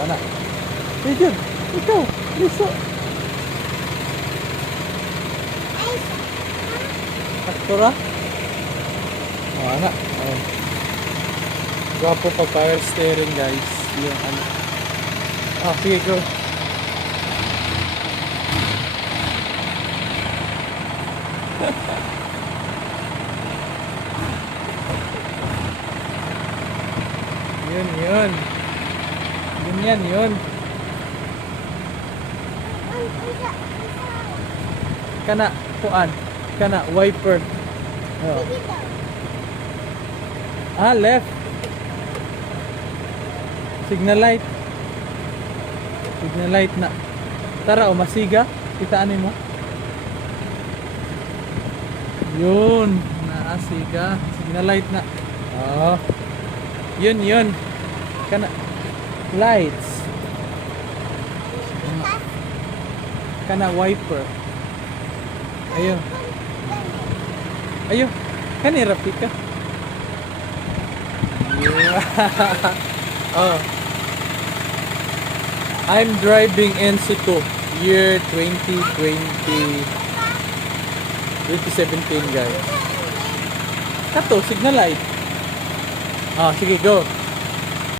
Ana. Ejud, ikaw, liso. Aktora. Ana. Oh. Gwapo pa power steering guys. Yung ano. Ah, sige, go. Yun, yun. Yun yan, yun. Kana, kuan. Kana, wiper. Oh. Ah, left. Signal light. Signal light na. Tara, o masiga. Kitaan mo. Yun. Naasiga. Signal light na. Oh. Yun, yun. Kana. Lights. Kana wiper. Ayun. Ayun. Kanira pika. Yeah. Oh. I'm driving NC2 year 2017 guys. Kato, signal light. Ah, sige, go.